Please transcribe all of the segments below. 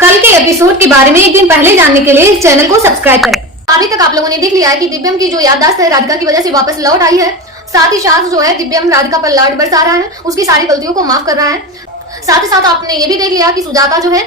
कल के एपिसोड के बारे में एक दिन पहले जानने के लिए इस चैनल को सब्सक्राइब करें। अभी तक आप लोगों ने देख लिया है कि दिव्यम की जो याददाश्त है राधिका की वजह से वापस लौट आई है। साथ ही साथ जो है दिव्यम राधिका पर लाड बरसा रहा है, उसकी सारी गलतियों को माफ कर रहा है। साथ ही साथ आपने ये भी देख लिया कि सुजाता जो है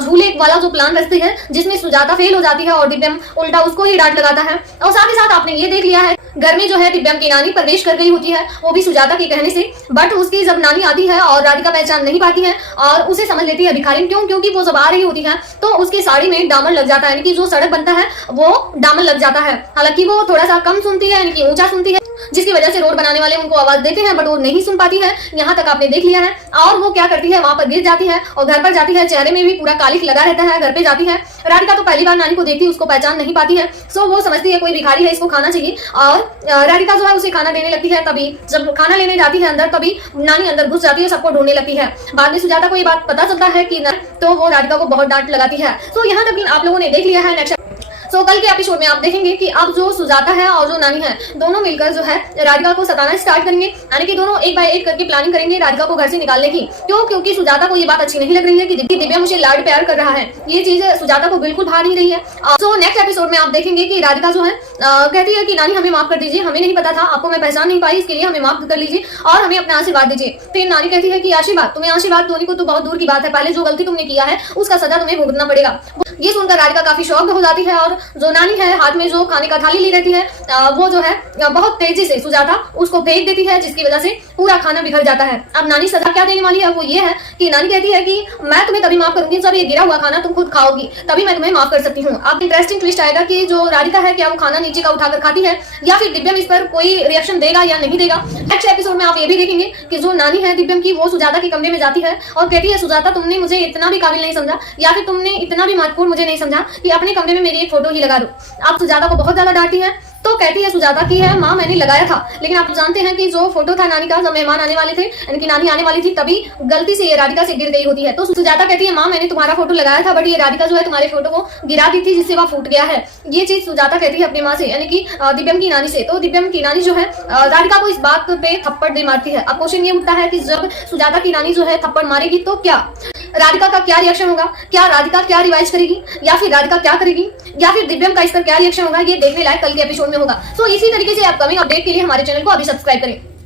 झूले वाला जो प्लान रचती है, जिसमें सुजाता फेल हो जाती है और दिव्यम उल्टा उसको ही डांट लगाता है। और साथ ही साथ आपने ये देख लिया है घर में जो है दिव्यम की नानी प्रवेश कर गई होती है, वो भी सुजाता के कहने से। बट उसकी जब नानी आती है और राधिका पहचान नहीं पाती है और उसे समझ लेती है भिखारी। क्योंकि वो जब आ रही होती है तो उसकी साड़ी में दामन लग जाता है, यानी कि जो सड़क बनता है वो दामन लग जाता है। हालांकि वो थोड़ा सा कम सुनती है, यानी कि ऊंचा सुनती है, जिसकी वजह से रोड बनाने वाले उनको आवाज देते हैं, बट वो नहीं सुन पाती है। यहाँ तक आपने देख लिया है। और वो क्या करती है, वहां पर गिर जाती है और घर पर जाती है, चेहरे में भी पूरा कालिख लगा रहता है। घर पे जाती है, राधिका तो पहली बार नानी को देखती है, उसको पहचान नहीं पाती है। सो वो समझती है कोई भिखारी है, इसको खाना चाहिए, और राधिका जो है उसे खाना देने लगती है। तभी जब खाना लेने जाती है अंदर, तभी नानी अंदर घुस जाती है, सबको ढूंढने लगती है। बाद में सुजाता को ये बात पता चलता है कि तो वो राधिका को बहुत डांट लगाती है। सो यहाँ तक आप लोगों ने देख लिया है। नेक्स्ट कल के एपिसोड में आप देखेंगे कि अब जो सुजाता है और जो नानी है दोनों मिलकर जो है राधिका को सताना स्टार्ट करेंगे, यानी कि दोनों एक बाय एक करके प्लानिंग करेंगे राधिका को घर से निकालने की। क्योंकि सुजाता को ये बात अच्छी नहीं लग रही है कि दिव्या मुझे लाड प्यार कर रहा है। ये चीज सुजाता को बिल्कुल भा नहीं रही है। सो नेक्स्ट एपिसोड में आप देखेंगे कि राधिका जो है कहती है कि नानी हमें माफ कर दीजिए, हमें नहीं पता था, आपको मैं पहचान नहीं पाई, इसके लिए हमें माफ कर लीजिए और हमें अपना आशीर्वाद दीजिए। फिर नानी कहती है कि आशीर्वाद, तुम्हें आशीर्वाद देने को तो बहुत दूर की बात है, पहले जो गलती तुमने किया है उसका सजा तुम्हें भुगतना पड़ेगा। ये सुनकर राधिका काफी शॉक्ड हो जाती है और जो नानी है हाथ में जो खाने का थाली ली रहती है वो जो है बहुत तेजी से सुजाता उसको फेंक देती है, जिसकी वजह से पूरा खाना बिखर जाता है। अब नानी सजा क्या देने वाली है वो ये है कि नानी कहती है कि मैं तुम्हें तभी माफ करूंगी जब ये गिरा हुआ खाना तुम खुद खाओगी, तभी मैं तुम्हें माफ कर सकती हूँ। अब इंटरेस्टिंग ट्विस्ट आएगा कि जो राधिका है क्या वो खाना नीचे का उठाकर खाती है या फिर दिव्यम इस पर कोई रिएक्शन देगा या नहीं देगा। नेक्स्ट एपिसोड में आप ये भी देखेंगे कि जो नानी है दिव्यम की वो सुजाता के कमरे में जाती है और कहती है सुजाता तुमने मुझे इतना भी काबिल नहीं समझा या फिर तुमने इतना भी महत्वपूर्ण मुझे नहीं समझा कि अपने कमरे में मेरी एक फोटो ही लगा दो। आप सुजाता को बहुत ज्यादा डांटती है तो कहती है सुजाता की है माँ मैंने लगाया था, लेकिन आप जानते हैं कि जो फोटो था नानी का जब मेहमान आने वाले थे, यानी कि नानी आने वाली थी, तभी गलती से ये राधिका से गिर गई होती है। तो सुजाता कहती है माँ मैंने तुम्हारा फोटो लगाया था, बट ये राधिका जो है तुम्हारे फोटो को गिरा दी थी जिससे वह फूट गया है। ये चीज सुजाता कहती है अपनी माँ से, यानी कि दिव्यम की नानी से। तो दिव्यम की नानी जो है राधिका को इस बात पे थप्पड़ दे मारती है। अब क्वेश्चन ये उठता है कि जब सुजाता की नानी जो है थप्पड़ मारेगी तो क्या राधिका का क्या रिएक्शन होगा, क्या राधिका क्या रिवाइज करेगी या फिर राधिका क्या करेगी या फिर दिव्यम का इस पर क्या रिएक्शन होगा, ये देखने लायक कल के एपिसोड में होगा। सो इसी तरीके से अपकमिंग अपडेट के लिए हमारे चैनल को अभी सब्सक्राइब करें।